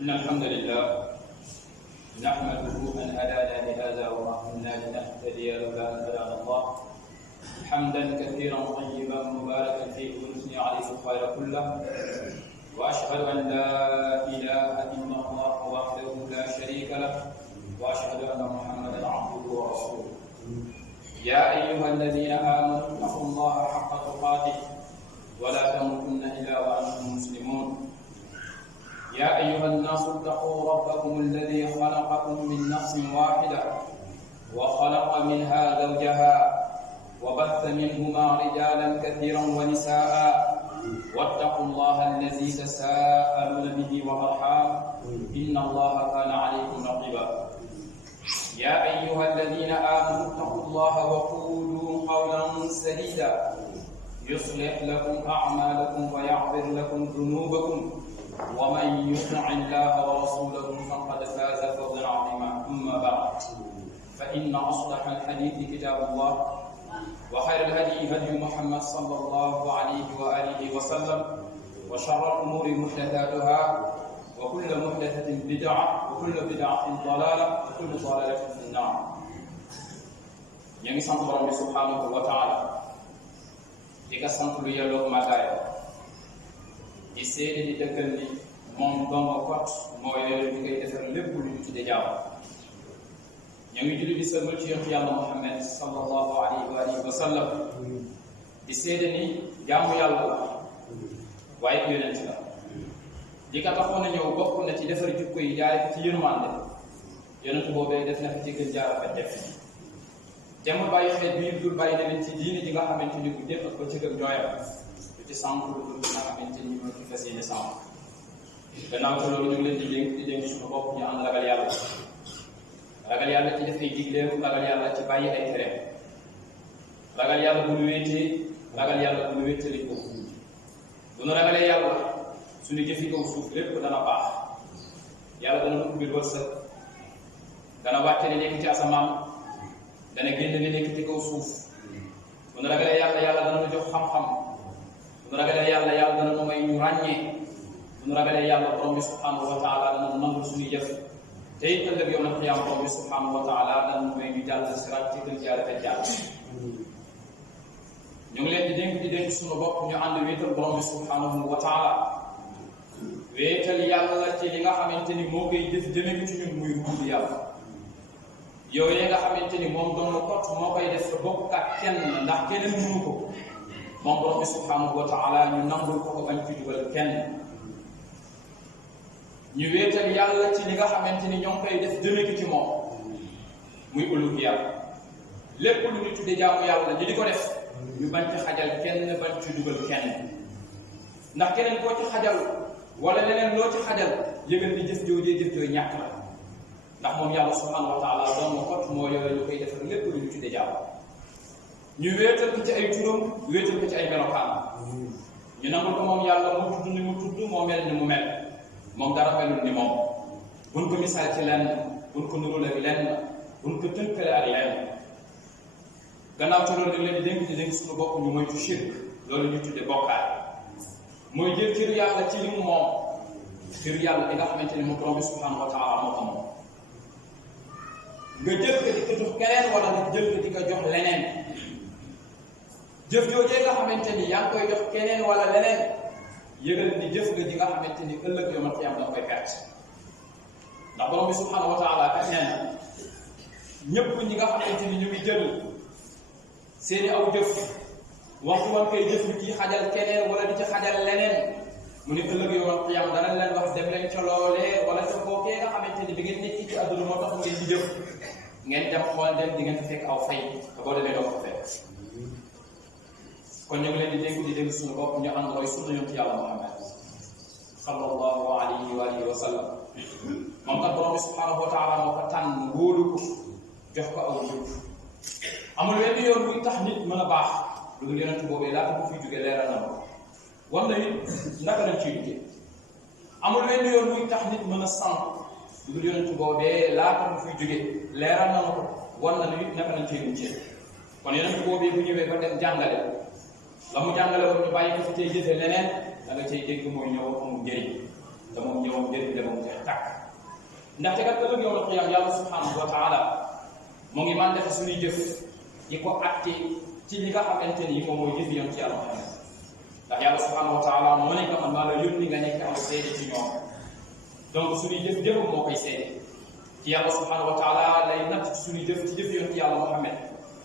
إن الحمد لله نحمده أن هدانا لهذا وما كنا لنهتدي لولا أن هدانا الله حمدا كثيرا طيبا مباركا فيه ونثني عليه الخير كله وأشهد أن لا إله إلا الله وحده لا شريك له وأشهد أن محمدا عبده ورسوله يا أيها الذين آمنوا اتقوا الله حق تقاته ولا تموتن إلا وأنتم مسلمون يا أيها الناس اتقوا ربكم الذي خلقكم من نفس واحدة وخلق منها زوجها وبث منهما رجالا كثيرا ونساء واتقوا الله الذي تساءلون به والأرحام إن الله كان عليكم رقيبا يا أيها الذين آمنوا اتقوا الله وقولوا قولا سديدا يصلح لكم أعمالكم ويغفر لكم ذنوبكم ومن يطع الله ورسوله فقد فاز فوزا عظيما أما بعد فإن أصلح الحديث كتاب الله وخير الهدي هدي محمد صلى الله عليه وآله وسلم وشر الأمور محدثاتها وكل محدثة بدعة وكل بدعة ضلالة وكل ضلالة في النار. ñi sant borom bi subhanahu wa ta'ala di ka sant lu yelloo màggaay di seede di dëggal ni moom dong kot mooy leelu di koy defar lépp lu ñu tudde jaam ñu ngi julli di sëlmal ci yonent yàlla Muhammad sallallahu alayhi wa alihi wa sallam di seede ni jaamu yàlla la waaye yonent la di ka taxoon na ñëw bokk na ci defar jikko yi jaare ko ci yërmande yonent boobee def na fi ci gën jaar ak def demul bàyyi xeet bi dul bàyyi na leen ci diine ji nga xamante ni bu def ak ko cëgam jooyam du ci sànq lu dul nga xamante ni ñoo ci fas yéene sànq gannaaw ci loolu ñu ngi leen di dénk suñu bopp ñu ànd ragal yàlla ci def ay digleem ragal yàlla ci bàyyi ay tereem ragal yàlla bu ñu wéetee ragal yàlla bu ñu wéetali ko bu ñu ragalee yàlla suñu jëfi kaw suuf lépp dana baax yàlla dana ubbil wërsëg dana wàcce ne nekk ci asamaan dana génn li nekk ci kaw suuf bu nu ragalee yàlla yàlla dana nu jox xam-xam bu nu ragalee yàlla yàlla dana nu may ñu ràññee bu nu ragalee yàlla borom bi subhanahu wa taala dana nu nangul suñuy jëf te it ëllëg yow na xiyaam borom bi subhanahu wa taala dana nu may ñu jàll siraat ci gën jaar te jàll ñu ngi leen di dénk suñu bopp ñu ànd wéetal borom bi subhanahu wa taala wéetal yàlla ci li nga xamante ni moo koy def jëme ko ci ñun muy ruubu yàlla yow yee nga xamante ni moom doon na kot moo koy def bokk ak kenn ndax keneen mënu ko moom borom bi subhanahu wa taala ñu nangul ko bañ ci dugal kenn ñu wéetal yàlla ci li nga xamante ni ñoo ngi koy def jëme ko ci moom muy uluhiyya lépp lu ñu tudde jaamu yàlla ñu di ko def ñu bañ ci xajal kenn bañ ci dugal kenn ndax keneen koo ci xajal wala leneen loo ci xajal yëgal ni jëf joojee ñàkk la ndax moom yàlla subhanahu wa taala doon na kot moo yore lu koy defar lépp lu ñu tudde jàmm ñu wéetal ko ci ay turam wéetal ko ci ay melokaan ñu nangul ko moom yàlla mu tudd ni mu tudd moo mel ni mu mel moom dara melul ni moom buñ ko misaal ci lenn buñ ko nurul ak lenn buñ ko tënkale ak lenn gannaaw ci loolu dañ leen di dénk suñu bopp ñu moytu shirk loolu ñu tudde bokkaay mooy jël cër yàlla ci li mu moom cër yàlla bi nga xamante ni moom borom bi subhanahu wa taala moo ko moom nga jël ko di ko jox keneen wala nga jël ko di ko jox leneen jëf joojee nga xamante ni yaa ngi koy jox keneen wala leneen yëgal ni jëf nga ji nga xamante ni ëllëg yomal xiyaam da nga koy perte ndax borom bi subhanahu wa taala kat nee na ñëpp ñi nga xamante ni ñu ngi jël seeni aw jëf waxtu man koy jëf ñu ci xajal keneen wala di ci xajal leneen mu ne ëllëg yomal xiyaam dana leen wax dem leen ca loolee wala ca kookee nga xamante ni bi ngeen nekk ci àdduna moo tax ngeen di jëf ngeen dem xool dem di ngeen fekk aw fay te boo demee doo ko fekk kon ñu ngi leen di dégg suñu bopp ñu ànd roy sunna yonent yàlla Muhammad sallallahu alayhi wa alihi wa sallam moom kat borom bi subhanahu wa taala moo ko tànn wóolu ko jox ko aw jub amul wenn yoon buy tax nit mën a baax lu dul yonent boobee laata ko fiy jógee leeral na ko wala it naka lañ ciy duggee amul wenn yoon buy tax nit mën a sànq lu dul yonent boobee laata ko fiy jógee leeral na ko wala it naka lañ ciy muccee kon yonent boobee bu ñëwee ba dem jàngale la mu jàngale woon ñu bàyyi ko fi tey jëfe leneen da nga cay dégg mooy ñëw amul njëriñ te moom ñëwam njëriñ la moom jeex tàkk ndaxte kat ëllëg yawmal qiyaam yàlla subhanahu wa taala mu ngi man defe suñuy jëf yi ko atte ci li nga xamante ni moom mooy jëf yoon ci yàlla Muhammad ndax yàlla subhanahu wa taala moo nekk man maa la yónni nga nekk am seede ci ñoom donc suñuy jëf jëfam moo koy seede ci yàlla subhanahu wa taala lay natt ci suñuy jëf ci jëf yoon ci yàlla Muhammad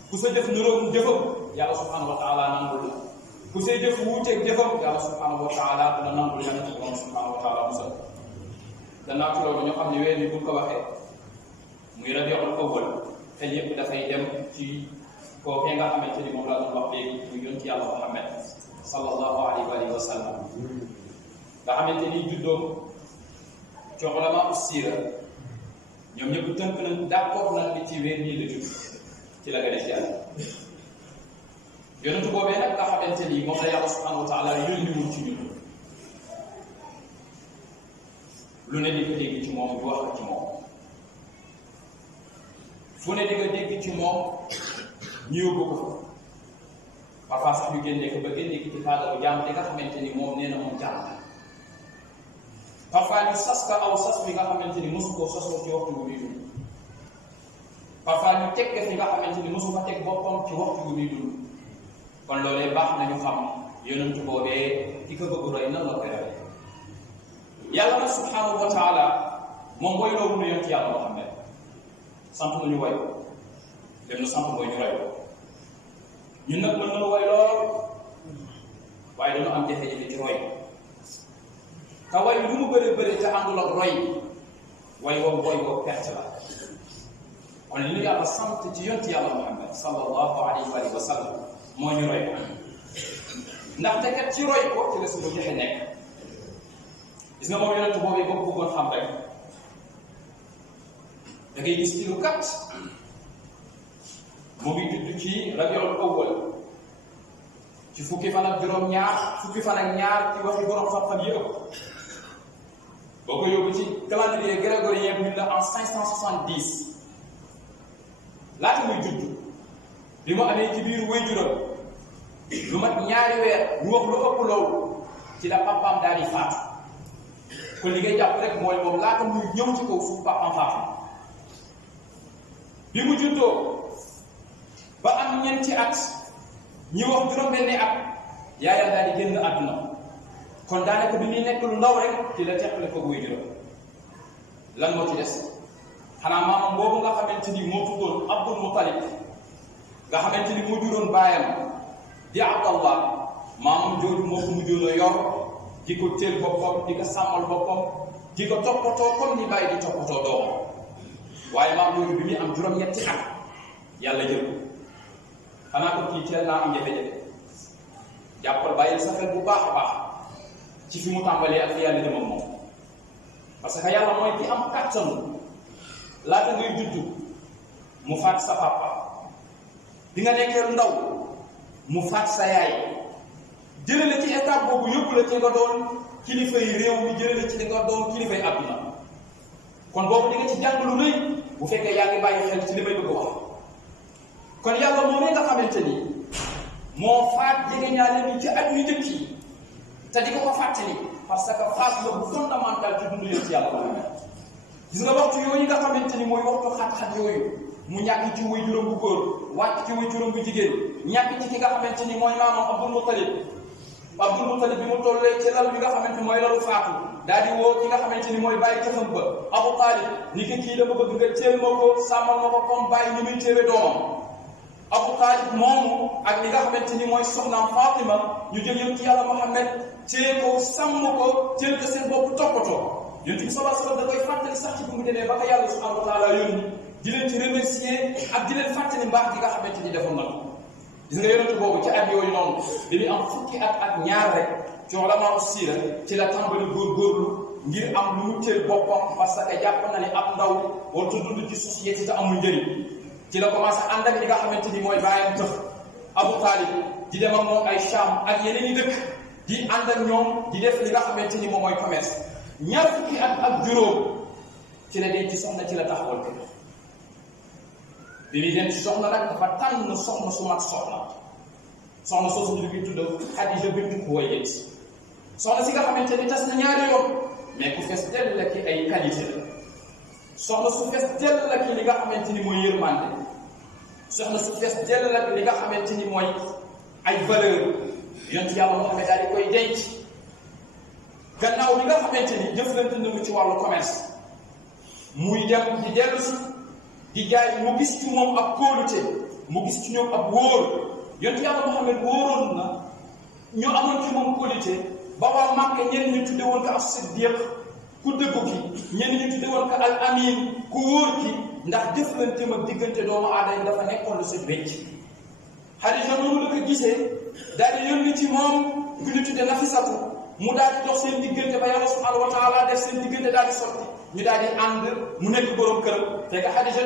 ku sa jëf niroog jëfam yàlla subhanahu wa taala nangul la ku say jëf wuuteeg jëfam yàlla subhanahu wa taala dina nangul yàlla ci borom subhanahu wa taala musal gannaaw ci loolu ñoo xam ne weer bi buñ ko waxee muy rabiul awwal xel yëpp dafay dem ci kookee nga xamante ni moom laa doon wax léegi muy yoon ci yàlla Muhammad sallallahu alayhi wa sallam nga xamante ni juddoom ci ulama ussira ñoom ñëpp tënk nañ d'accord nañ ni ci weer nii la judd ci la gën a yàlla yonentu boobee nag nga xamante ni moom la yàlla subhanahu wa taala yónniwul ci ñun lu ne di nga dégg ci moom di wax ci moom fu ne di nga dégg ci moom ñu yóbbu ko parfois sax ñu génnee ko ba génnee ko ci faadaru jaam te nga xamante ni moom nee na moom jaam la parfois ñu sas ka aw sas bi nga xamante ni mosu koo sasoo ci waxtu wu muy dund parfois ñu teg fi nga xamante ni mosu fa teg boppam ci waxtu wu muy dund kon loolee baax nañu xam yonentu boobee ki ko bëgg roy nan la koy roy yàlla nag subhanahu wa taala moom mooy loolu nu yonent yàlla Muhammad sant nañu way dem na sant mooy ñu roy ñun nag mën nañu way lool waaye dañu am jafe-jafe ci roy te way lu mu bëri bëri te àndul ak roy way boobu perte la kon li ñu yàlla sant ci yonent yàlla Muhammad sallallahu alayhi wa sallam moo ñu roy ko ndaxte kat ci roy ko ci la suñu joxe nekk gis nga moom yonent boobu boo bëggoon xam rek da ngay gis ci lu kat mu ngi judd ci rabiul awwal ci fukki fan ak juróom-ñaar fukki fan ak ñaar ci waxi borom xam-xam yi ëpp boo ko yóbbu ci calendrier grégorien bi la en 570 laata muy judd bi mu amee ci biir waajuram lu mat ñaari weer ñu wax lu ëpp loolu ci la papaam daal di faatu kon li ngay jàpp rek mooy moom laata muy ñëw ci kaw suuf papaam faatu bi mu juddoo ba am ñeenti at ñi wax juróom-benni at yaayam daal di génn àdduna kon daanaka bi muy nekk lu ndaw rek ci la teqale ko waajuram lan moo ci des xanaa maamam boobu nga xamante ni moo tuddoon Abdul Muttalib nga xamante ni moo juróon baayam di Abdallah maamam jooju moo ko mujjoon a yor di ko teel boppam di ko sàmmal boppam di ko toppatoo comme ni bàyyi di toppatoo doomam waaye maam jooju bi muy am juróom-ñetti at yàlla jël ko xanaa ko kii teel naa am jafe-jafe jàppal bàyyil sa xel bu baax a baax ci fi mu tàmbalee ak fi yàlla jëm ak moom parce que yàlla mooy ki am kàttanu laata ngay juddu mu faat sa papa bi nga nekkee ndaw mu faat sa yaay jëlee la ci étape boobu yóbbu la ci nga doon kilifa yi réew mi jëlee la ci nga doon kilifa yi àdduna kon boobu di nga ci jàng lu rëy bu fekkee yaa ngi bàyyi xel ci li may bëgg a wax kon yàlla moom nga xamante ni moo faat jege ñaale ni ci at yu njëkk yi te di ko ko fàttali parce que phase la bu fondamental ci dundu yëpp ci yàlla ba gis nga waxtu yooyu nga xamante ni mooy waxtu xat-xat yooyu mu ñàkk ci way juróom bu góor wàcc ci way juróom bu jigéen ñàkk ci ki nga xamante ni mooy maamam Abdul Muttalib bi mu tollee ci lal bi nga xamante ni mooy lalu faatu daal di woo ki nga xamante ni mooy bàyyi tëxam ba Abu Talib ni ki kii dama bëgg nga téel ma ko sàmmal ma ko comme bàyyi ni muy téere doomam Abu Talib moomu ak li nga xamante ni mooy soxnaam Fatima ñu jël yëpp ci yàlla Muhammad téye ko sàmm ko téel ko seen bopp toppatoo yonent bi sallallahu alayhi wasallam da koy fàttali sax ci bu mu demee ba ko yàlla subhanahu wa taala yónni di leen ci remercier ak di leen fàttali mbaax gi nga xamante ni defoon na ko gis nga yonent boobu ci at yooyu noonu bi mu am fukki at ak ñaar rek ci ulama siira ci la tàmbali góorgóorlu ngir am lu mu teel boppam parce que jàpp na ni ab ndaw warut a dund ci société te amul njëriñ ci la commencé ànd ak li nga xamante ni mooy bàyyam tëx Abu Talib di dem ak moom ay Sham ak yeneen i dëkk di ànd ak ñoom di def li nga xamante ni moom mooy commerce ñaar fukki at ak juróom ci la denc soxna ci la taxawal ko bi muy denc soxna nag dafa tànn soxna su mat soxna soosu ñu tudd Xadija bintu Xuwaylid soxna si nga xamante ni tas na ñaari yoon mais ku fees dell la ki ay qualité la soxna su fees dell la ki li nga xamante ni mooy yërmande soxna su fees dell la ki li nga xamante ni mooy ay valeur yonent yàlla Muhammad daal di koy denc gannaaw li nga xamante ni jëflante na mu ci wàllu commerce muy dem di dellu si di jaay mu gis ci moom ab kóolute mu gis ci ñoom ab wóor yonent yàlla Muhammad wóoroon na ñu amoon ci moom kóolute ba waa Màkka ñenn ñu tudde woon ko as-Siddiq ku dëggu ki ñenn ñu tudde woon ko al amin ku wóor ki ndax jëflanteem ak diggante doomu aadama yi dafa nekkoon lu set wecc Xadija noonu la ko gisee daal di yónni ci moom ku ñu tudde Nafisatu mu daal di dox seen diggante ba yàlla subhanahu wa taala def seen diggante daal di sotti ñu daal di ànd mu nekk borom këram fekk Xadija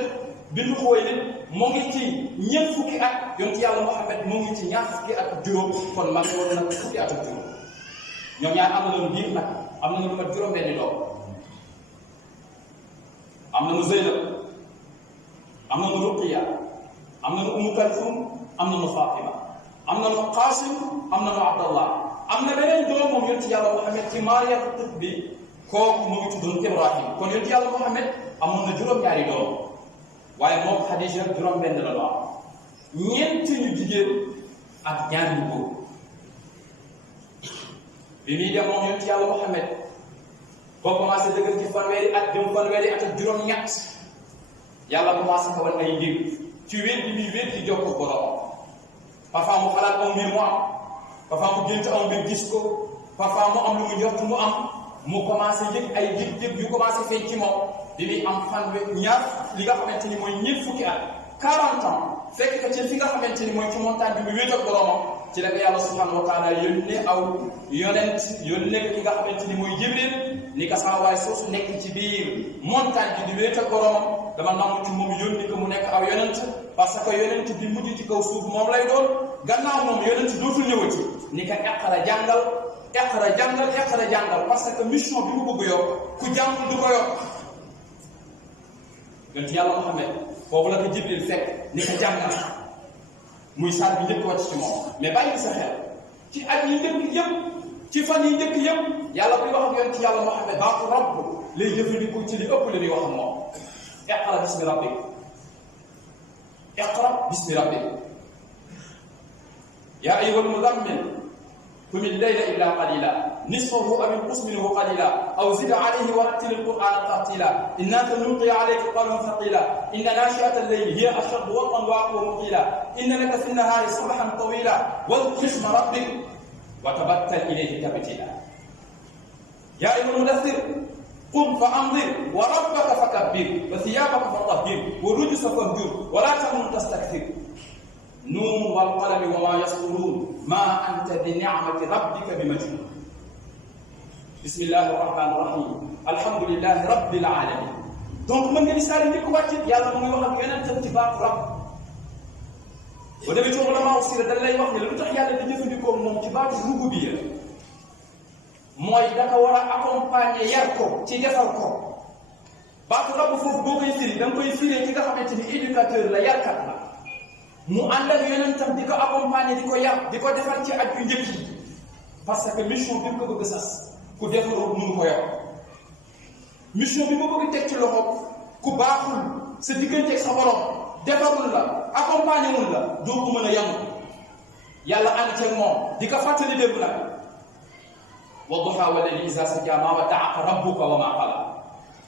bintu Xuwaylid moo ngi ci ñeent fukki at yonent yàlla Muhammad moo ngi ci ñaar fukki at ak juróom kon mag woon na fukki at ak juróom ñoom ñaar am nañu biir nag am nañu lu mat juróom-benni doom am nañu Zeynab am nañu Ruqiya am nañu Umu Kalsum am nañu Fatima am nañu Qasim am nañu Abdallah am na beneen doom moom yonent yàlla Muhammad ci Maariya tut bi kooku mu ngi tuddoon Ibrahim kon yonent yàlla Muhammad amoon na juróom-ñaari doom waaye moom Xadija juróom-benn la doon ñeent ñu jigéen ak ñaar ñu góor bi muy dem moom yonent yàlla Muhammad boo commencé dëgër ci fanweeri at jëm fanweeri at ak juróom-ñett yàlla commencé ko wan ay mbir ci wér bi muy wér ci jokkoo borom parfois mu xalaat aw mbir mu am parfois mu gént aw mbir gis ko parfois mu am lu mu njort mu am mu commencé yëg ay yëg-yëg yu commencé feeñ ci moom bi muy am ñaar li nga xamante ni mooy ñeent fukki at 40 ans fekk ko ci fi nga xamante ni mooy ci montagne bi mu wéet ak boromam ci la ko yàlla subhanahu wa taala yónnee aw yonent yónnee ko ki nga xamante ni mooy Jibril ni ko saa waay soosu nekk ci biir montagne bi di wéet ak boromam dama nangu ci moom yónni ko mu nekk aw yonent parce que yonent bi mujj ci kaw suuf moom lay doon gannaaw moom yonent dootul ñëwati ni ko iqra jàngal parce que mission bi mu bëgg yokk ku jàngul du ko yokk yonent yàlla Muhammad foofu la ko Jibril fekk ni ko jàngal muy saar bi njëkk wàcc ci moom mais bàyyi sa xel ci at yi njëkk yëpp ci fan yi njëkk yëpp yàlla buy wax ak yonent yàlla Muhammad baatu rabb lay jëfandikoo ci li ëpp la ñuy wax ak moom iqra bismi rabbik iqra bismi rabbik yaa ayyuhal muzammil qum al-layla illa qalila nisfahu aw inqus minhu qalila aw zid alayhi wa rattil al-qur'ana tartila inna sanulqi alayka qawlan thaqila inna nashi'ata al-layli hiya ashaddu wat'an wa aqwamu qila inna laka fi an-nahari sabhan tawila wadhkur isma rabbik wa tabattal ilayhi tabtila ya ayyuhal mudaththir qum fa anzir wa rabbaka fakabbir wa thiyabaka fatahhir wa rujza fahjur wa la tamnun tastakthir nuun wal qalami wa ma yasturun ma anta bi ni'mati rabbika bi majnun bismillahi rahmani rahim alhamdulillahi rabbil alamin donc mën nga ni saari njëkk wàcc yàlla mu ngi wax ak yeneen ci baatu rabb boo demee ci ulama sira dañ lay wax ne lu tax yàlla di jëfandikoo moom ci baatu rububiyya mooy da ko war a accompagner yar ko ci defal ko baatu rabb foofu boo koy firi da nga koy firee ki nga xamante ni éducateur la yarkat la mu ànd ak yonentam di ko accompagner di ko yar di ko defal ci at yu njëkk yi parce que mission bi mu ko bëgg sas ku defarul mënu ko yor mission bi mu bëgg teg ci loxo ku baaxul sa diggante ak sa borom defarul la accompagner wul la doo ko mën a yem yàlla ànd ceeg moom di ko fàttali démb nag wadduha wallayli iza saja ma wadda'aka rabbuka wa ma qala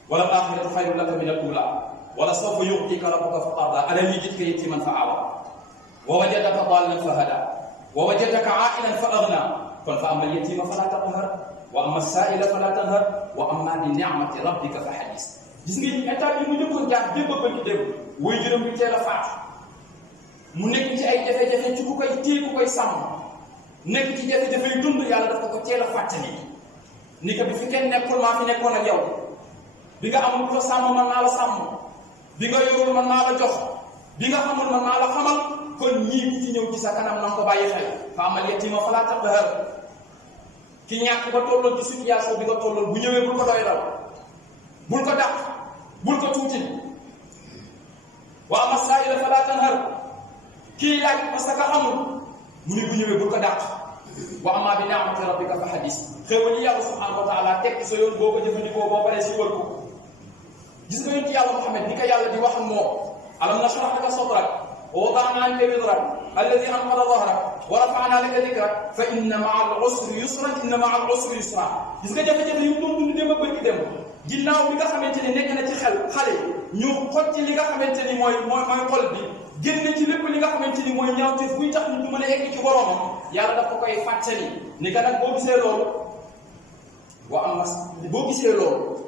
wala al-akhiratu khayrun laka min al-ula wala sawfa yu'tika rabbuka fatarda alam yajidka yatiman fa'awa wa wajadaka dallan fahada wa wajadaka 'a'ilan fa'aghna kon fa amma al-yatima fala taqhar wa amma as-sa'ila fala tanhar wa amma bi ni'mati rabbika fa hadith gis nga état bi mu njëkkoon jaar démb ba ci démb way jërëm bi teel a faatu mu nekk ci ay jafe-jafe ci ku koy téye ku koy sàmm nekk ci jafe-jafe yu dund yàlla dafa ko teel a fàttali ni ko bi fi kenn nekkul maa fi nekkoon ak yow bi nga amul ko sàmm man naa la sàmm bi nga yorul man naa la jox bi nga xamul man naa la xamal kon ñii ci ñëw ci sa kanam na nga ko bàyyi xel fa amal yatima fala taqhar ki ñàkk ba tolloon ci situation bi nga tolloon bu ñëwee bul ko doy dal bul ko dàq bul ko tuuti wa amma saa'ila fala tanhar kii laaj parce que xamul mu ne bu ñëwee bul ko dàq wa amma bi ni'mati rabbika fa hadis xéewal yi yàlla subhanahu wa taala teg sa yoon boo ko jëfandikoo boo paree siiwal ko. gis nga yonent yàlla Muhammad ni ko yàlla di wax ak moom alam nashrah laka sadrak wa wada'na anka wizrak alladhi anqadha dhahrak wa rafa'na laka dhikrak fa inna ma'al usri yusran inna ma'al usri yusra. gis nga jafe-jafe yi mu doon dund dem ba bëgg dem ginnaaw bi nga xamante ni nekk na ci xale ñu xotti li nga xamante ni mooy xol bi génn ci lépp li nga xamante ni mooy ñaawteef buy tax nit du mën a egg ci boromam yàlla daf ko koy fàttali ni ka nag boo gisee loolu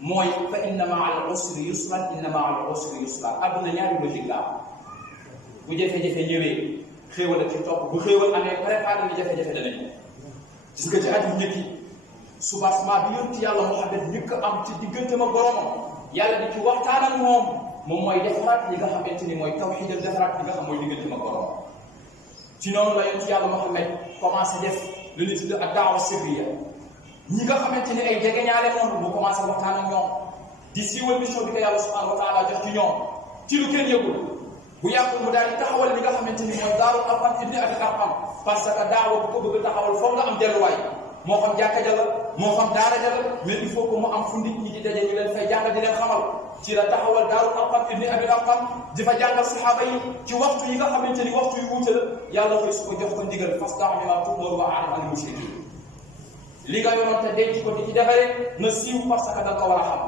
mooy fa inna ma'al usri yusran inna ma'al usri yusra. àdduna ñaari logique la bu jafe-jafe ñëwee xéewal ak ci topp bu xéewal amee préparé ni jafe-jafe danañ gis nga ci at yu njëkk yi soubassement bi yonent yàlla Muhammad njëkk am ci diggante ma boromam yàlla di ci waxtaan ak moom mooy defaraat li nga xamante ni mooy tawxiid ak defaraat li nga xam mooy diggante ma boromam. ci noonu la yonent yàlla Muhammad commencé def lu ñu tudd ak daawa sirriya ñi nga xamante ni ay jegeñaale noonu mu commencé waxtaan ak ñoom di siiwal mission bi ko yàlla subhanahu wa taala jox ci ñoom ci lu kenn yëgul bu yàggul mu daal di taxawal li nga xamante ni mooy daarul Arqam ibni Abi Arqam parce que daawa bu ko bëgg taxawal foog nga am delluwaay moo xam jàkka ja la moo xam daara ja la mais il faut que mu am fu nit ñi di daje ñu leen fay jàng di leen xamal ci la taxawal daarul Arqam ibni Abi Arqam di fa jàngal saxaaba yi ci waxtu yi nga xamante ni waxtu yu wuute la yàlla koy su ko jox ko ndigal fasda' bimaa tu'mar wa a'rid 'anil mushrikiin li nga yoroon te denc ko di ci defaree na siiw parce que da nga ko war a xam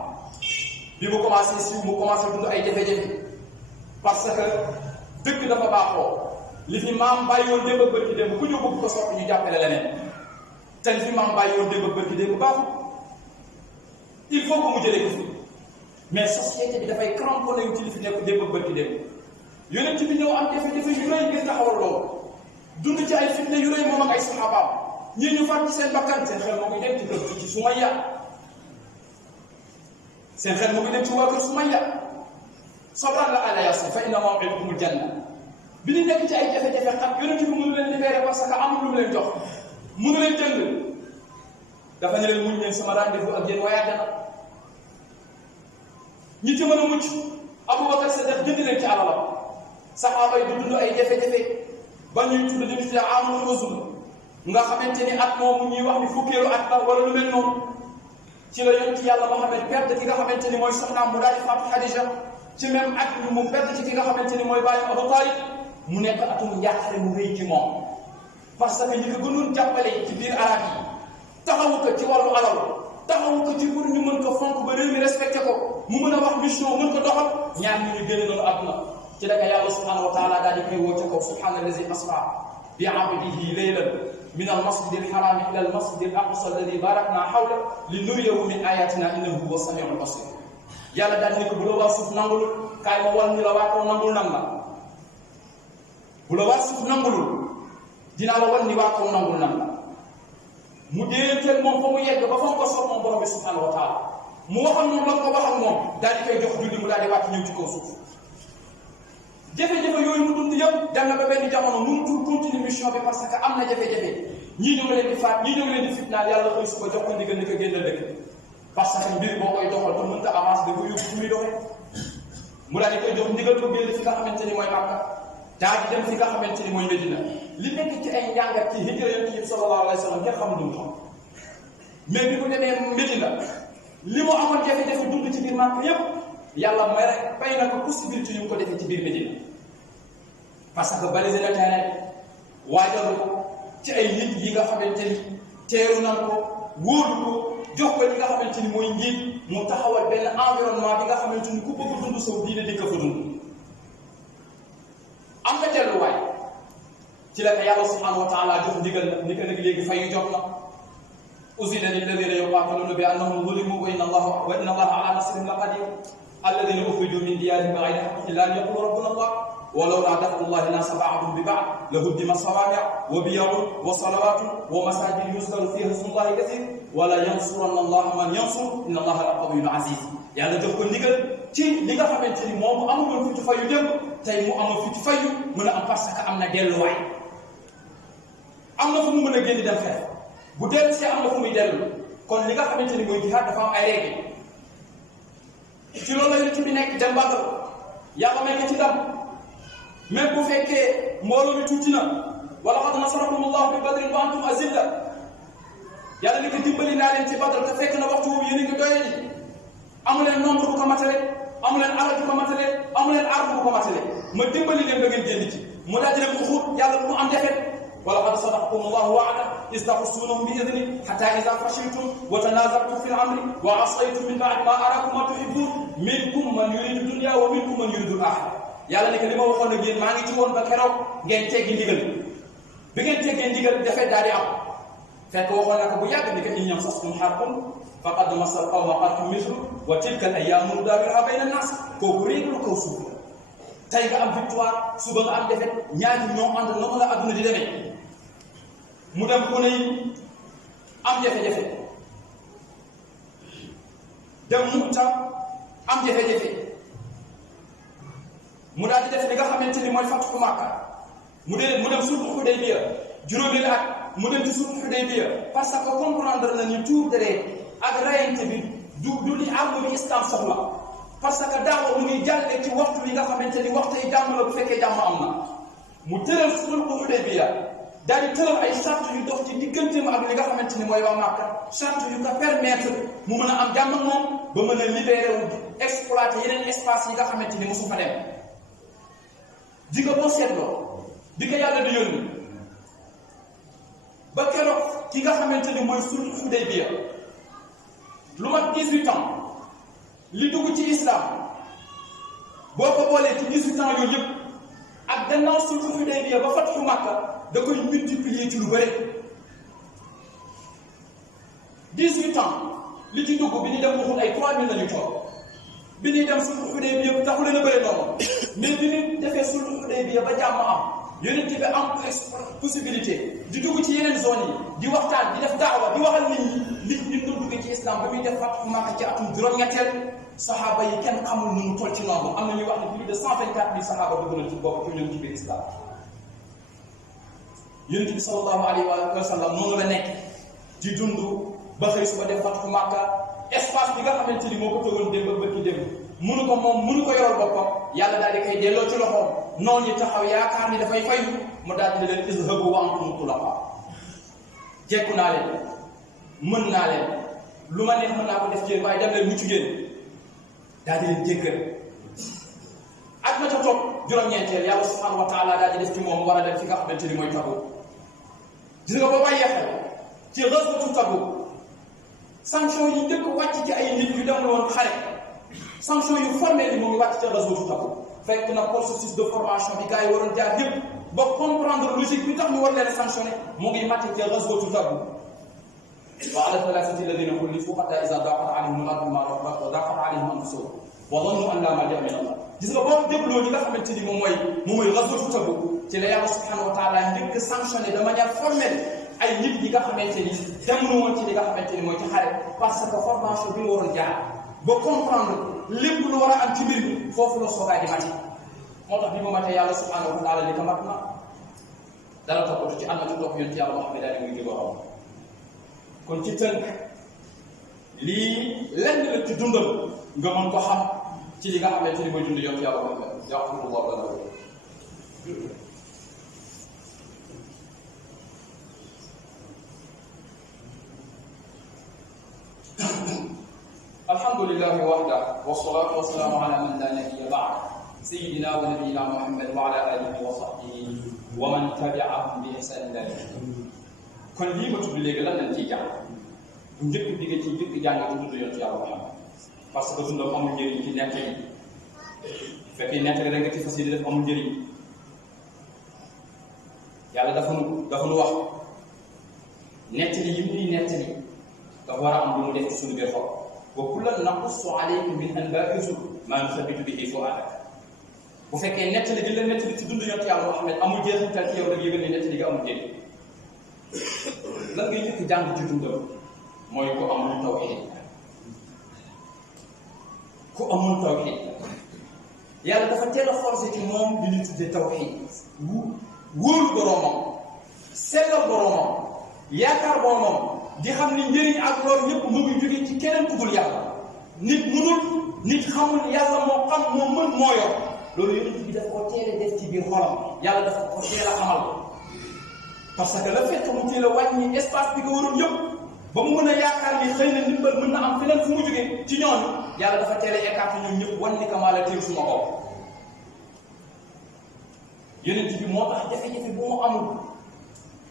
bi mu commencé siiw mu commencé dund ay jafe-jafe parce que dëkk dafa baaxoo li fi maam bàyyi woon démb ak bërki démb ku ñu bëgg ko soppi ñu jàppale leneen te li fi maam bàyyi woon démb ak bërki démb baaxul il faut que mu jëlee ko fi mais société bi dafay cramponné wu ci li fi nekk démb ak bërki démb yonent bi ñëw am jafe-jafe yu rëy ngir taxawal loolu dund ci ay fitna yu rëy moom ak ay saxaabaam ñii ñu faat ci seen bakkan seen xel moo ngi dem ci kër ci Sumayya seen xel moo ngi dem ci waa kër Sumayya sabran la ala yasin fa inna maw'idakumul janna bi ñu nekk ci ay jafe-jafe xat yonent bi mënu leen libéré parce que amul lu mu leen jox mënu leen jënd dafa ne leen muñ leen sama rendez-vous ak yéen waaye àjjana ñi ci mën a mucc Abubakar Sadiq jënd leen ci alalam saxaaba yi du dund ay jafe-jafe ba ñuy tudd dañu tuddee amul uzur nga xamante ni at moomu ñuy wax ni fukkeelu at la wala lu mel noonu ci la yonent yàlla Muhammad perte ki nga xamante ni mooy soxnaam mu daal di faatu Xadija ci même at mi mu perte ci ki nga xamante ni mooy bàyyi Abu Talib mu nekk atum njàqare mu rëy ci moom parce que ñi ko gënoon jàppale ci biir arab yi taxawu ko ci wàllu alal taxawu ko ci pour ñu mën ko fonk ba réew mi respecté ko mu mën a wax mission mën ko doxal ñaar ñu génne noonu àdduna ci la ko yàlla subhanahu wa taala daal di koy woo ca kaw subhana allazi asra bi abdihi laylan min al-masjid al-haram ila al-masjid al-aqsa alladhi barakna hawla linuriyahu min ayatina innahu huwa as-sami'ul basir yàlla daal ni ko bu la waa suuf nangul kaay ma wal ni la waa kaw nangul nam la bu la waa suuf nangulul dinaa la wan ni waa kaw nangul nam la mu déenteel moom fa mu yegg ba fa mu ko soog moom borom bi subhanahu wa taala mu waxoon moom la ko wax ak moom daal di koy jox julli mu daal di wàcc ñëw ci kaw suuf jafe-jafe yooyu mu dund yëpp dem na ba benn jamono mënutul continuer mission bi parce que am na jafe-jafe ñii ñëw leen di faat ñii ñëw leen di fitnaal yàlla koy suba jox ko ndigal ni ko génnal dëkk parce que mbir boo koy doxal te mën nga avancer da ko yóbbu fu muy doxee mu daal di koy jox ndigal ko génn fi nga xamante ni mooy Makka daa di dem fi nga xamante ni mooy Medina li nekk ci ay njàngat ci hijra yonent bi sallallahu alayhi wa sallam kenn xamul lu mu xam mais bi mu demee Medina li mu amoon jafe-jafe dund ci biir Makka yépp yàlla may rek bay na ko possibilité yu mu ko defee ci biir Medina parce que balisé na terrain waajal ko ci ay nit yi nga xamante ni teeru nan ko wóolu ko jox ko li nga xamante ni mooy njiit mu taxawal benn environnement bi nga xamante ni ku bëgg dund saw diine di ko fa dund am nga delluwaay ci la ko yàlla subhanahu wa taala jox ndigal na ni ko nag léegi fay yu jot na uzina lilladina yuqataluna bi annahum zulimu wa inna allaha ala nasrihim la qadir alladina ukhriju min diyarihim bighayri haqqin illa an yaqulu rabbuna allah ولولا دفع الله الناس بعضهم ببعض لهدم صوامع وبيع وصلوات ومساجد يذكر فيها اسم الله كثير ولا ينصرن الله من ينصر ان الله لقوي عزيز yàlla jox ko ndigal ci li nga xamante ni moom amul fi fayu dem tey mu am fi fayu mën a am parce que am na delluwaay am na fu mu mën a génn dem xeex bu dellu si am na fu muy dellu kon li nga xamante ni mooy jihaad dafa am ay règle ci loolu la yonent bi nekk dem Badr yàlla may ko ci dam même bu fekkee mbooloo mi tuuti na wa laqad nasarakum allahu bi badrin wa antum azilla yàlla ni ko dimbali naa leen ci Badr te fekk na waxtu boobu yéen a ngi doye ni amu leen nombre bu ko matale amu leen alal bu ko matale amu leen arme bu ko matale ma dimbali leen ba ngeen génn ci mu daal di dem Uhud yàlla bu mu am defet wa laqad sadaqakum allahu wa'da iz tahussunahum bi idni hatta idha fashiltum wa tanaza'tum fil amri wa 'asaytum min ba'di ma arakum ma tuhibbun minkum man yuridu dunya wa minkum man yuridu al-akhirah yàlla ni ko li ma waxoon ak yéen maa ngi ci woon ba keroog ngeen teggi ndigal bi ngeen teggee ndigal defet daal di am fekk waxoon na ko bu yàgg ni ko in yamsaskum harrun faqad massal qawma qarhun mithlu wa tilka al-ayyamu nudawiluha bayna an-nas kooku réeglu kaw suuf tey nga am victoire suba nga am defet ñaari ñoo ànd noonu la adduna di demee mu dem ku ne am jafe-jafe dem Mu'ta am jafe-jafe mu daal di def li nga xamante ni mooy Fathu Makka mu dem sulhu Hudaybiya juróomi at mu dem ci sulhu Hudaybiya parce que comprendre na ni tuur deret ak rayante bi du li arme bi islam soxla parce que daawa mu ngi jàlle ci waxtu bi nga xamante ni waxtu yi jàmm la bu fekkee jàmm am na mu tëral sulhu Hudaybiya daal di tëral ay charte yu dox ci digganteem ak li nga xamante ni mooy waa Makka charte yu ko permettre mu mën a am jàmm ak moom ba mën a libéré wu exploiter yeneen espace yi nga xamante ni mosu fa dem di ko boo seetloo di ko yàlla di yónni ba keroog ki nga xamante ni mooy sulhu Hudaybiya lu mat 18 ans li dugg ci islam boo ko boolee ci 18 ans yooyu yëpp ak gannaaw sulhu Hudaybiya ba Fathu Makka da koy multiplier ci lu bëri 18 ans li ci dugg bi ñu dem waxul ay 3000 lañu toog bi ñuy dem sulhu Hudaybiya bi taxu leen a bëri noonu mais bi ñu defee sulhu Hudaybiya ba jàmm am yonent bi am possibilité di dugg ci yeneen zone yi di waxtaan di def daawa di waxal nit ñi doon dugg ci islam ba muy def Fathu Makka ci atum juróom-ñetteel saxaaba yi kenn xamul nu mu toll ci nombre am na ñuy wax ne plus de 124 000 saxaaba dugg na ci boobu ci ñoom ci biir islam yonent bi sallallahu alayhi wa sallam noonu la nekk di dund ba xëy suba def Fathu Makka espace bi nga xamante ni moo ko toogoon démb ak bërki démb mënu ko moom mënu ko yoral boppam yàlla daal di koy delloo ci loxoom noonu ñu taxaw yaakaar ni dafay fayu mu daal di leen izhabu wa antum tulaqa jekku naa leen mën naa leen lu ma neex mën naa ko def ci yéen waaye dem leen mucc ngeen daal di leen jéggal ak na ca toog juróom-ñeenteel yàlla subhanahu wa taala daal di def ci moom war a dem fi nga xamante ni mooy Tabuk gis nga ba bàyyee xel ci ghazwatu Tabuk sanction yi njëkk wàcc ci ay nit yu demul woon xare sanction yu formé li mu ngi wàcc ci ghazwatu Tabuk fekk na processus de formation bi gars yi waroon jaar yëpp ba comprendre logique bi tax ñu war leen sanctionné mu ngi màcc ci ghazwatu Tabuk wa ala thalathati alladhina khulifu hatta idha daqat alayhim al-ardu bima rahabat wa daqat alayhim anfusuhum wa dhannu an la malja'a min Allah gis nga boo dégloo ñi nga xamante ni moom mooy ghazwatu Tabuk ci la yàlla subhanahu wa ta'ala njëkk sanctionné de manière formelle ay nit ñi nga xamante ni demuñu woon ci li nga xamante ni mooy ci xare parce que formation bi ñu waroon jaar ba comprendre lépp lu war a am ci mbir mi foofu la soogaa di mati moo tax bi mu matee yàlla subhanahu wa ta'ala li ko mat na dara toppatu ci ànd ci topp yoon ci yàlla Muhammad daal di muy borom kon ci tënk lii lenn la ci dundal nga mën ko xam ci li nga xamante ni mooy dund yoon ci yàlla Muhammad yaqulullah lana alhamdulillahi wahda wassalatu wassalamu ala man la nabiyya ba'da sayyidina wa nabiyyina Muhammad wa ala alihi wa sahbihi wa man tabi'ahum bi ihsan ila yawm kon lii ma tudd léegi lan lañ ciy jàng bu njëkk bi nga ciy njëkk jàng ci dund yoon ci yàlla Muhammad parce que dundam amul njëriñ ci nekk yi fekkee nekk rek nga ci fas yéene def amul njëriñ yàlla dafa nu wax nettali yi muy nettali dafa war a am lu mu def ci suñu biir xol wa kullan naqussu alayka min anba'i rusul ma nuthabbitu bihi fu'adak bu fekkee nettali gi la nettali ci dund yonent yàlla Muhammad amul jeexital ci yow rek yëgal ni nettali gi amul njëriñ lan ngay njëkk jàng ci dundam mooy ku amul tawhid yàlla dafa teel a forcé ci moom li ñu tuddee tawhid wóolu boroomam sellal boroomam yaakaar boroomam di xam ni njëriñ ak loolu yëpp mu ngi jóge ci keneen ku dul yàlla nit mënul nit xamul yàlla moo xam moo mën moo yor loolu yonent bi dafa ko teel a def ci biir xolam yàlla dafa ko teel a xamal parce que le fait que mu teel a wàññi espace bi ko waroon yëpp ba mu mën a yaakaar ni xëy na ndimbal mën na am feneen fu mu jógee ci ñooñu yàlla dafa teel a écarté ñoom ñëpp wan ni ka maa la téel suma kaw. yonent bi moo tax jafe-jafe bu mu amul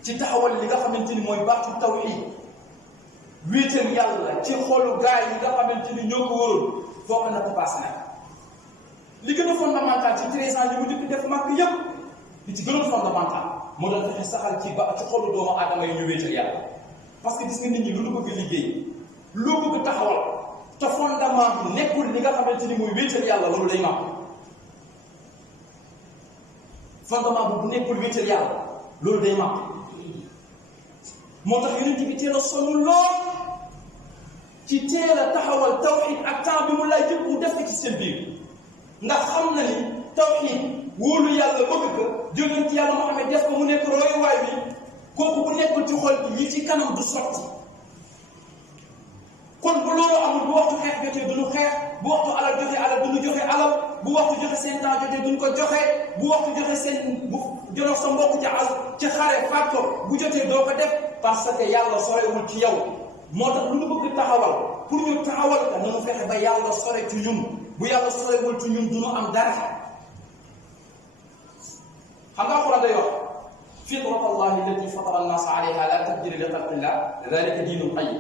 ci taxawal li nga xamante ni mooy baatu tawhid wéetal yàlla ci xolu gaay yi nga xamante ni ñoo ko wóoroon foo ko natt paase nag li gën a fondamental ci 13 ans yi mu dëkk def màkk yëpp li ci gënoon fondamental moo doon fexe saxal ci ba ci xolu doomu aadama yi ñu wéetal yàlla. parce que gis nga nit ñi lu ñu bëgg liggéey loo bëgg taxawal te fondement bi nekkul li nga xamante ni mooy wéetal yàlla loolu day màgg fondement bu nekkul wéetal yàlla loolu day màgg moo tax yonent bi teel a sonn lool ci teel a taxawal tawxiid ak temps bi mu laaj yëpp mu def ci seen biir ndax xam na ni tawxiid wóolu yàlla bëgg ko jógeen ci yàlla Muhammad def ko mu nekk royuwaay bi kooku bu nekkul ci xol bi yi ci kanam du sotti kon bu loolu amul bu waxtu xeex jotee duñu xeex bu waxtu alal jotee alal duñu joxe alal bu waxtu joxe seen temps jotee duñ ko joxe bu waxtu joxe seen bu jono sa mbokk ci xare faat ko bu jotee doo ko def parce que yàlla sorewul ci yow moo tax lu ñu bëgg taxawal pour ñu taxawal ka nañu fexe ba yàlla sore ci ñun bu yàlla sorewul ci ñun duñu am dara xam nga Alxuraan day wax فطرة الله التي فطر الناس عليها لا تبديل لخلق الله ذلك دين القيم.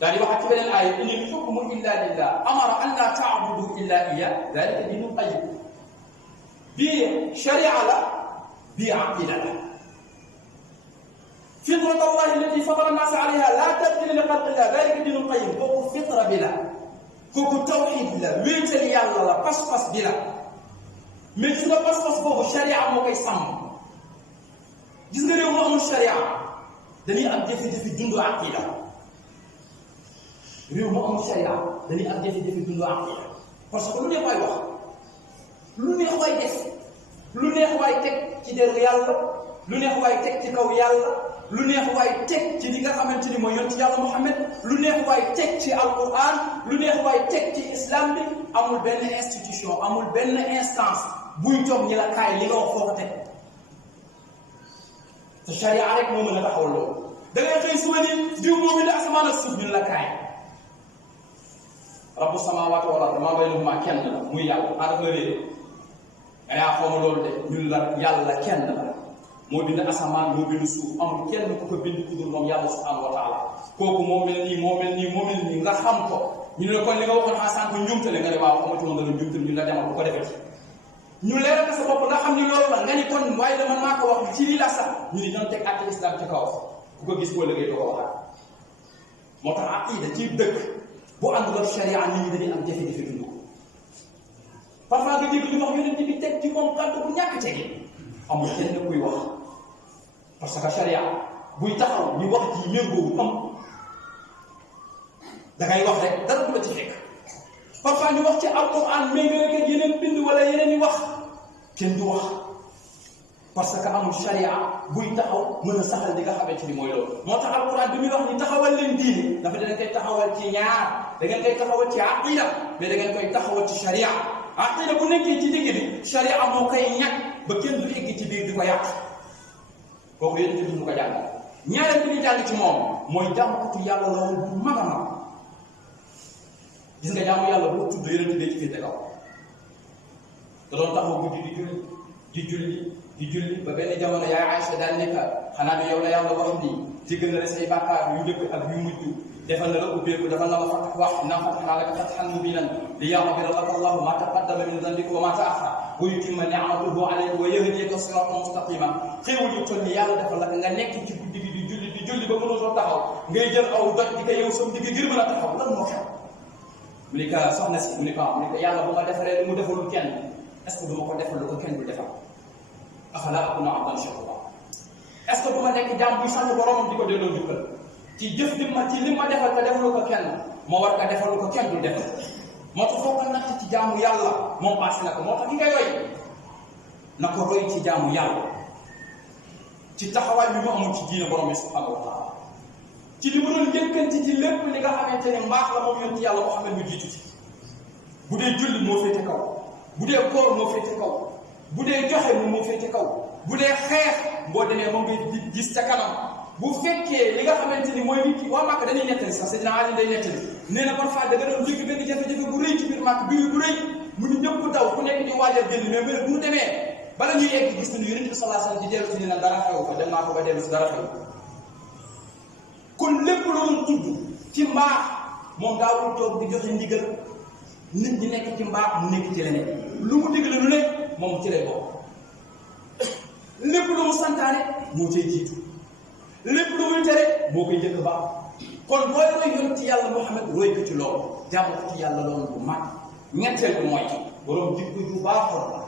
يعني واحد من الآية إن الحكم إلا لله أمر أن لا تعبدوا إلا إياه ذلك دين القيم. بشريعة لا بعقيدة لا. فطرة الله التي فطر الناس عليها لا تبديل لخلق الله ذلك دين القيم. كوكو فطرة بلا كوكو توحيد بلا ويتل يالله لا قصقص بلا mais su la pas-pas boobu sharia moo koy sàmm gis nga réew mu amul sharia dañuy am jafe-jafe dundu aqida réew mu amul sharia dañuy am jafe-jafe dundu aqida parce que lu neex waay wax lu neex waay def lu neex waay teg ci deru yàlla lu neex waay teg ci kaw yàlla lu neex waay teg ci li nga xamante ni mooy yonent yàlla Muhammad lu neex waay teg ci alquran lu neex waay teg ci islam bi amul benn institution amul benn instance buy toog ñi la kaay li nga wax foo ko teg te sharia rek moo mën a taxawal loolu da ngay xëy suba ni diw moomu la asamaan ak suuf ñun la kaay rabbu samaawaati wal ardi maa baynahumaa kenn la muy yàlla maa daf la réeré nga yaa xawma loolu de ñun la yàlla kenn la moo bind asamaan moo bind suuf amul kenn ku ko bind ku dul moom yàlla subhaanahu wa taala kooku moo mel nii moo mel nii moo mel nii nga xam ko ñu ne kon li nga waxoon xaa sànq njuumtale nga ne waaw xamatuloon dara njuumtale ñu la demal bu ko defee ñu leeral ko sa bopp nga xam ni loolu la nga ni kon waaye dama maa ko wax ci lii la sax ñu ni ñoom teg àtte islam ci kaw ku ko gis boo liggéey doo ko waxaat moo tax aqida ci dëkk bu àndul ak sharia nit ñi dañuy am jafe-jafe dund ko parfois nga dégg ñu wax yonent bi teg ci moom kàddu bu ñàkk tege amul kenn kuy wax parce que sharia buy taxaw ñu wax ci méngoowu am dangay wax rek dara du la ci fekk parfois ñu wax ci alquran méngale ak yeneen bind wala yeneen i wax kenn du wax parce que amul sharia buy taxaw mën a saxal li nga xamante ni mooy loolu moo tax alquran bi muy wax ni taxawal leen diine dafa da ngeen koy taxawal ci ñaar da ngeen koy taxawal ci aqida mais da ngeen koy taxawal ci sharia aqida bu nekkee ci digg bi sharia moo koy ñàkk ba kenn du egg ci biir di ko yàq kooku yéen ci duñu ko jàngal ñaareel bi ñu jàng ci moom mooy jàmmkatu yàlla loolu bu mag a mag gis nga jaamu yàlla boo tudd yonent bi ci féete kaw da doon taxaw guddi di julli ba benn jamono yaay Aïcha daan nekk xanaa du yow la yàlla wax nii jéggal na la say bàkkaar yu njëkk ak yu mujj defal na la ubbeeku defal na la fatax wax innaa fatahna laka fathan mubiinan liyaghfira laka Allahu maa taqaddama min dhanbika wa maa ta'akhkhara wa yutimma ni'matahu alayka wa yahdiyaka siraatan mustaqiiman xéewal yu toll ni yàlla defal la nga nekk ci guddi gi di julli ba mënatoo taxaw ngay jël aw doj di ko yow sam digg ngir mën a taxaw lan moo xew mu ni ko soxna si mu ni ko yàlla bu ma defaree lu mu defalul kenn est-ce que du ma ko defal lu ko kenn du defal afalaa akuunu abdan shakuuraa est-ce que du ma nekk jaam buy sant boromam di ko delloo njukkal ci jëf li ma defal ko defalu ko kenn moo war ko defalu ko kenn du defal moo tax foo ko natt ci jaamu yàlla moom passé na ko moo tax ki ngay roy na ko roy ci jaamu yàlla ci taxawaay bi mu amul ci diine borom bi subhaanahu wa taala ci li mu doon njëkkanti ci lépp li nga xamante ne mbaax la moom yonent yàlla moo xam ne mu jiitu ci bu dee julli moo féete kaw bu dee koor moo féete kaw bu dee joxe moom moo féete kaw bu dee xeex boo demee moom ngay gis ca kanam bu fekkee li nga xamante ni mooy nit ki waa Màkka dañuy nettali sax Seydina Ali day nettali nee na parfois da nga doon jëkk benn jafe-jafe bu rëy ci biir Màkka bi bu rëy mu ñu ñëpp daw ku nekk di waajal génn mais bu ñu demee bala ñuy egg gis nañu Yonent bi sallallahu alayhi wasallam di dellu si ne dara xew fa dem naa ko ba dellu si dara xew kon lépp loolu tudd ci mbaax moom daawul toog di joxe ndigal nit ñi nekk ci mbaax mu nekk ci leneen lu mu digle lu nekk moom ci lay bokk lépp lu mu santaane moo cay jiitu lépp lu muy tere moo koy njëkk baax kon booy roy yoon ci yàlla Muhammad roy ko ci loolu jàmm ko ci yàlla loolu bu mag ñetteel bi mooy borom jikko ju baaxoon la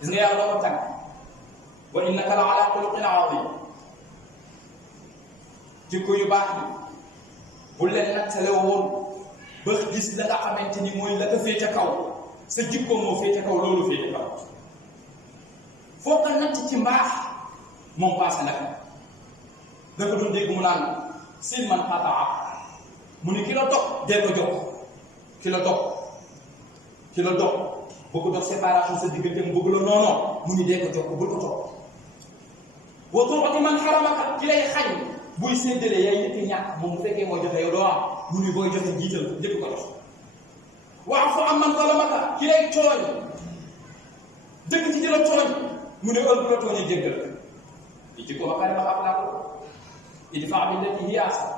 gis nga yàlla ko tànk wa innaka la ala xuluqin azim jikko yu baax bi bu leen nattale woon ba gis la nga xamante ni mooy la ko féete kaw sa jikko moo féete kaw loolu féete kaw foo ko natt ci mbaax moom passé na ko da ko doon dégg mu naan sin man xataa mu ni ki la dog dee ko jox ki la dog bëgg dox séparation sa diggante mu bëgg la noonoo mu ni dee ko jox bul ko topp boo toppati man xaramaka ki lay xañ buy séddale yaay njëkk ñàkk moom bu fekkee moo joxe yow doo am mu ni booy joxe jiital njëkk ko jox waaw foo am man zalamaka ki lay tooñ dëkk ci jëla tooñ mu ne ëpp la tooñee jéggal li jikko ba kare ma xam naa ko idfa' billati hiya ahsan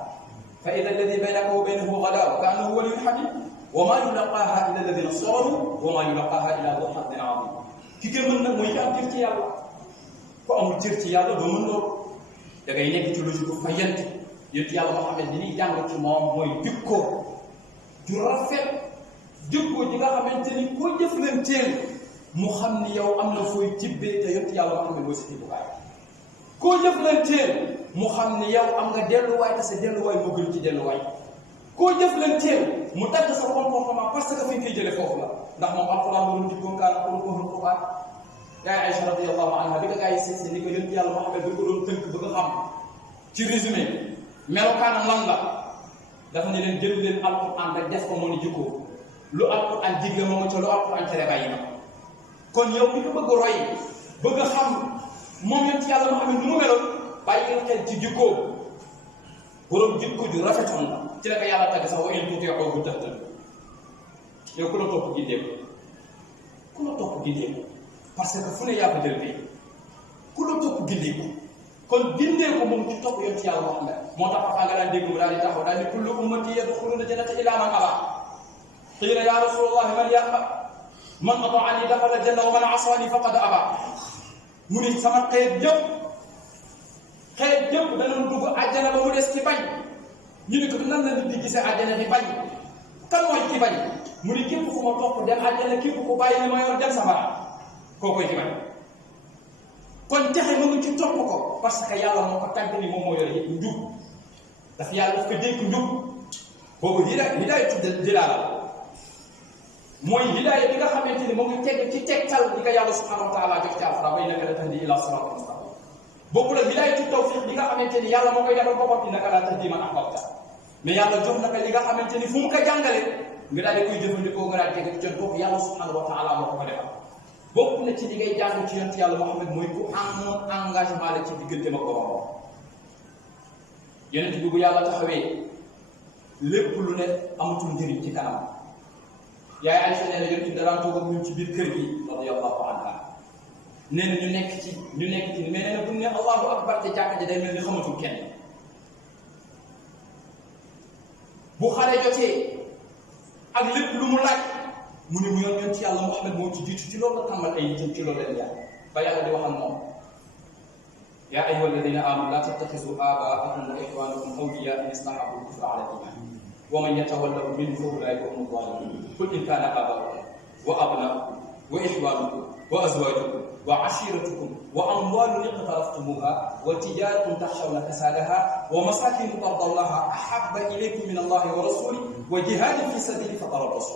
fa idha alladhi baynaka wa baynahu ghadaa'un ka'annahu waliyyun hamim wa ma yulaqaaha illa alladhina sabaru wa ma yulaqaaha illa dhu hazzin 'azim ki gën mën nag mooy ki am cër ci yàlla ku amul cër ci yàlla doo mën loolu da ngay nekk ci logique bu fayant yéen yàlla moo xam ne li ñuy jàng ci moom mooy jikko ju rafet jikko ji nga xamante ni koo jëflanteel mu xam ni yow am na fooy tibbee te yéen yàlla moo xam ne mooy sa tibbukaay koo jëflanteel mu xam ni yow am nga delluwaay te sa delluwaay moo gën ci delluwaay koo jëflanteel mu tagg sa comportement parce que fañ koy jële foofu la ndax moom alquran mënul jikkoom kaana xuluquhul qur'an yaay Aïcha radiyallahu anha bi nga gaa yi seet ni ko yéen yàlla Muhammad bi ko doon tënk bëgg a xam ci résumé melokaanam lan la dafa ne leen jël leen alquran rek def ko moo ni jikko lu alquran digle moom ca lu alquran tere bàyyi na kon yow mi ko bëgg a roy bëgg a xam moom yéen yàlla Muhammad nu mu meloon bàyyi xel ci jikko borom jikko ju rafetoon la ci la ko yàlla tagg sax wa in tuti'uhu tahtadu yow ku la topp gindeeku parce que fu ne yaa ko jël bi ku la topp gindeeku kon gindeeku moom ci topp yoon ci yàlla Muhammad moo tax faa nga daan dégg mu daal di taxaw daal ni kullu ummati yadkhuluna jannata illa man aba qila ya rasulullah man yaba man ata'ani dakhala janna wa man asani faqad aba mu ni sama xeet jëpp danañ dugg àjjana ba mu des ci bañ ñu ne ko nan la nit di gisee àjjana di bañ kan mooy ci bañ mu ni képp ku ma topp dem àjjana képp ku bàyyi li ma yor dem safara kookoy ci bañ kon texe mu ngi ci topp ko parce que yàlla moo ko tànk ni moom moo yor yëpp njub daf yàlla daf ko dénk njub boobu hidaaya tudd dilaala mooy hidaaya bi nga xamante ni moo ngi teg ci tegtal li ko yàlla subhanahu wa taala jox ci alxuraan wa innaka latahdi ila siraatin mustaqim boobu la hidaayatu tawfiq bi nga xamante ni yàlla moo koy defal boppam innaka laa tahdi man ahbabta mais yàlla jox na ko li nga xamante ni fu mu ko jàngale nga daal di koy jëfandikoo nga daal di teg ci jot boobu yàlla subhanahu wa taala moo ko defal bokk na ci li ngay jàng ci yonent yàlla Muhammad mooy ku amoon engagement la ci diggante ma borom yonent bi bu yàlla taxawee lépp lu ne amatul njëriñ ci kanam yaay Aysa nee na yonent bi daan toog ak ñun ci biir kër gi radiyallahu anha nee na ñu nekk ci mais nee na bu ñu ne allahu akbar te jàkka ji day mel ni xamatul kenn bu xare jotee ak lépp lu mu laaj mu ne mu yoon ci yàlla Muhammad moo ci jiitu ci loolu la tàmbal ay nitam ci loolu leen yàlla ba yàlla di waxal moom yaa ayyuha alladina amanu la tattaxisu aabaakum wa ixwaanakum awliyaa in istahabbu al-kufra ala al-iman wa man yatawallahum minhum fa ulaika humu zalimun qul in kaana aabaa'ukum wa abnaa'ukum wa ixwaanukum wa azwaajukum wa ashiratukum wa amwaalun iqtaraftumuuha wa tijaaratun taxshawna kasaadaha wa masaakin tardawnaha ahabba ilaykum min allahi wa rasulihi wa jihaadin fi sabiilihi fatarabbasu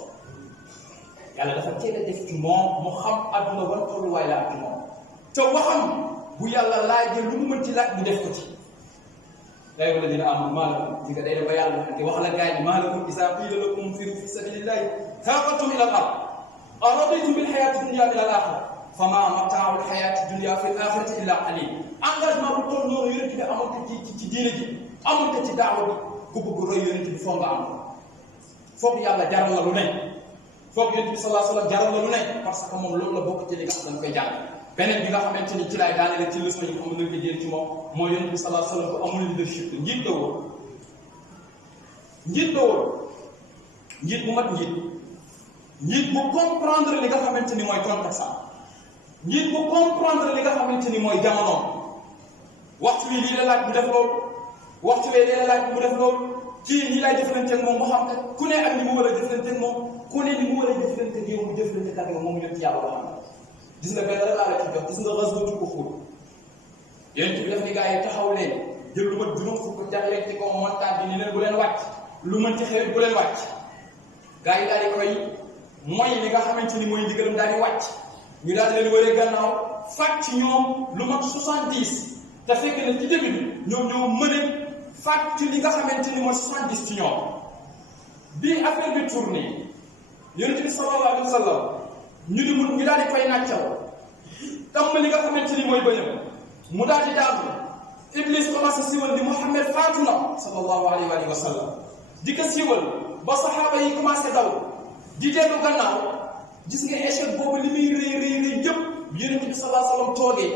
yàlla dafa teel a def ci moom mu xam adduna wan tolluwaay la ak moom te waxam bu yàlla laajee lu mu mën ci laaj mu def ko ci yaa ayyuha alladina amanu maa lakum di nga day ba yàlla waxante wax la gars yi maa lakum izaa qiila lakum infiru fi sabilillahi saaqaltum ila al-ard araditum bil hayati dunya min al-axira fama mataaul xayaati dunya fi l-axirati illa qalil engagement bu toll noonu yonent bi amoon ko ci diine ji amoon ko ci daawa bi ku bëgg roy yonent bi foog nga am ko foog yàlla jaral la lu ne foog yonent bi sallallahu alayhi wa sallam jaral la lu ne parce que moom loolu la bokk ci li nga xam dañ koy jàng beneen bi nga xamante ni ci laay daanele ci leçon yi xam nga jël ci moom mooy yonent bi sallallahu alayhi wa sallam ko amul leadership njiit la woon njiit bu mat njiit bu comprendre li nga xamante ni mooy contexte njiit bu comprendre li nga xamante ni mooy jamonoom waxtu wi lii la laaj mu def loolu waxtu wi lii la laaj mu def loolu kii nii laay jëflanteeg moom mu xam ne ku ne ak ni mu war a jëflanteeg moom ku ne ni mu war a jëflanteeg yow mu jëflanteeg ak yow moom yonent yàlla boo xam ne gis nga benn rek laa la ci jox gis nga ghazwatu Uhud yonent bi def ni gars yi taxaw leen jël lu mat juróom fukk jagleel ci kaw montagne bi ni leen bu leen wàcc lu mën ci xewit bu leen wàcc gars yi daal di koy mooy li nga xamante ni mooy ndigalam daal di wàcc ñu daal di leen waree gannaaw faat ci ñoom lu mat 70 te fekk na ci début bi ñoom ñoo mën a faat ci li nga xamante ni mooy 70 ci ñoom bii affaire bi tourné yonent bi sallallahu alayhi wa sallam ñu daal di koy nàccal tam li nga xamante ni mooy bëñam mu daal di daanu Iblis commencé siiwal ni Muhammad faatu na sallallahu alayhi wa sallam di ko siiwal ba saxaaba yi commencé daw di dellu gannaaw gis nga échec boobu li muy rëy yëpp yonent bi sallallahu alayhi wa sallam toogee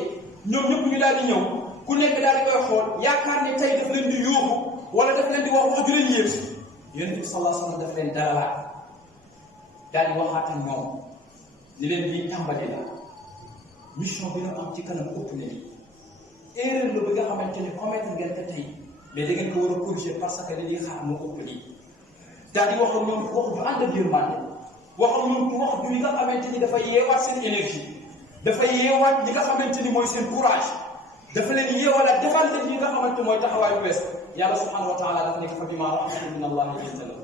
ñoom ñëpp ñu daal di ñëw ku nekk daal di koy xool yaakaar ne tey daf leen di yóbbu wala daf leen di wax ju leen yéem yonent bi sallallahu alayhi wa sallam daf leen dalalaat daal di waxaat ak ñoom ni leen di tàmbali la mission bi nga am ci kanam ëpp na lii erreur la bi nga xamante ni commettre ngeen ko tey mais da ngeen ko war a corriger parce que li ñuy xaar moo ëpp lii daal di wax ak ñoom wax ju ànd ak yërmande wax ak ñoom wax ju li nga xamante ni dafa yeewaat seen énergie dafa yeewaat li nga xamante ni mooy seen courage dafa leen yeewalaat defal leen li nga xamante mooy taxawaay bu bees yàlla subhanahu wa taala dafa nekk fa bimaa rahmatin min allahi linta lahu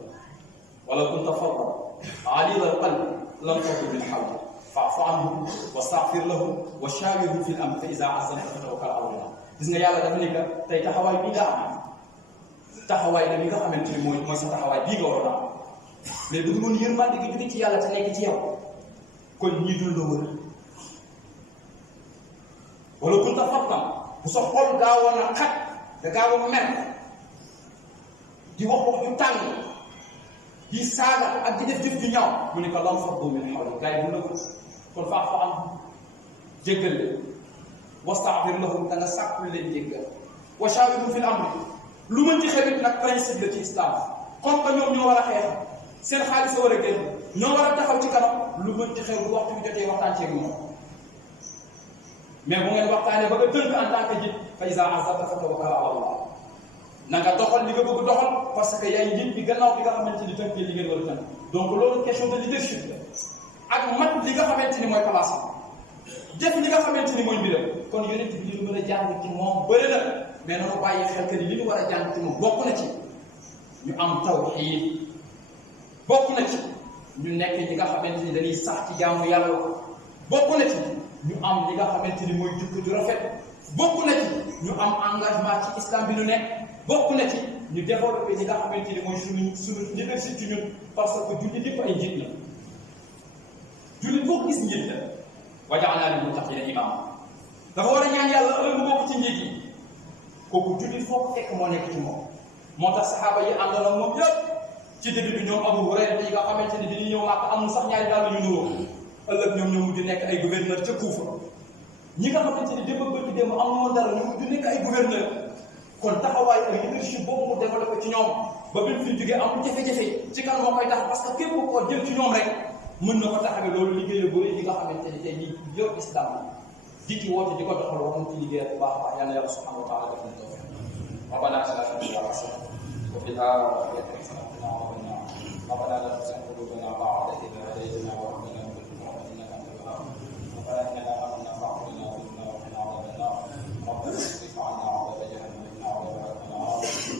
wala kunta faddan ghalida alqalbi lanfaddu min hawlik fa'fu anhum wastaghfir lahum wa shawirhum fil amri fa iza azamta fatawakkal ala Allah gis nga yàlla dafa nekk tey taxawaay bi nga am taxawaay la bi nga xamante ni mooy sa taxawaay bii nga war a am mais bu dul woon yërmande gi jóge ci yàlla te nekk ci yow kon ñii dul la wër wala kunta faddan bu sa xol gaawoon a xat da gaawoon a mer di wax ju tàng di saaga ak di def jëf ju ñaaw mu ne ko lanfaddu min hawlik gars yi bu la ko kon fa'fu anhum jéggal leen wastaghfir lahum da nga sàkkul leen jéggal wa shawirhum fil amri lu mën ci xewit nag principe la ci islam comme que ñoom ñoo war a xeex seen xaalis a war a génn ñoo war a taxaw ci kanam lu mën ci xew bu waxtu bi jotee waxtaan ceeg moom mais bu ngeen waxtaanee ba nga tënk en tant que njiit fa iza azamta fatawakkal ala Allah na nga doxal li nga bëgg doxal parce que yaay njiit bi gannaaw bi nga xamante ni tënkee li ngeen war a tënk donc loolu question de leadership la ak mat li nga xamante ni mooy place def li nga xamante ni mooy mbiram kon yonent bi li ñu mën a jàng ci moom bëri na mais na ko bàyyi xel que ni li ñu war a jàng ci moom bokk na ci ñu am tawhiid bokk na ci ñu nekk ñi nga xamante ni dañuy sax ci jaamu yàlla bokk na ci ñu am li nga xamante ni mooy jikko ju rafet bokk na ci ñu am engagement ci islam bi ñu nekk bokk na ci ñu développé li nga xamante ni mooy suñu leadership ci ñun parce que jullit yëpp ay njiit la jullit boo gis njiit la wa ja'alnaa lil muttaqiina imaama dafa war a ñaan yàlla ëllëg mu bokk ci njiit yi kooku jullit foo ko fekk moo nekk ci moom moo tax saxaaba yi àndoon ak moom yëpp ci début bi ñoom Abu Hurayra yi nga xamante ni dañuy ñëw Makka amul sax ñaari daal ñu nuroo ëllëg ñoom ñoo mujj nekk ay gouverneur ca Kuufa ñi nga xamante ni démb bëgg démb am woon dara ñu mujj nekk ay gouverneur kon taxawaay ak leadership boobu mu développé ci ñoom ba bi mu fi jógee amul jafe-jafe ci kan moo koy tax parce que képp koo jël ci ñoom rek mën na ko taxawee loolu liggéey bu rëy li nga xamante ni tey ñi yor islam di ci woote di ko doxal waxam ci liggéey bu baax a baax yàlla yàlla subhanahu wa taala def na tawfiq ربنا اتنا في الدنيا حسنه وفي الاخره حسنه وقنا عذاب النار ربنا لا تزغ قلوبنا بعد إذ هديتنا وهب لنا من لدنك رحمه انك انت الوهاب ربنا اننا امنا فاغفر لنا ذنوبنا وقنا عذاب النار ربنا اصرف عنا عذاب جهنم ان عذابها كان غراما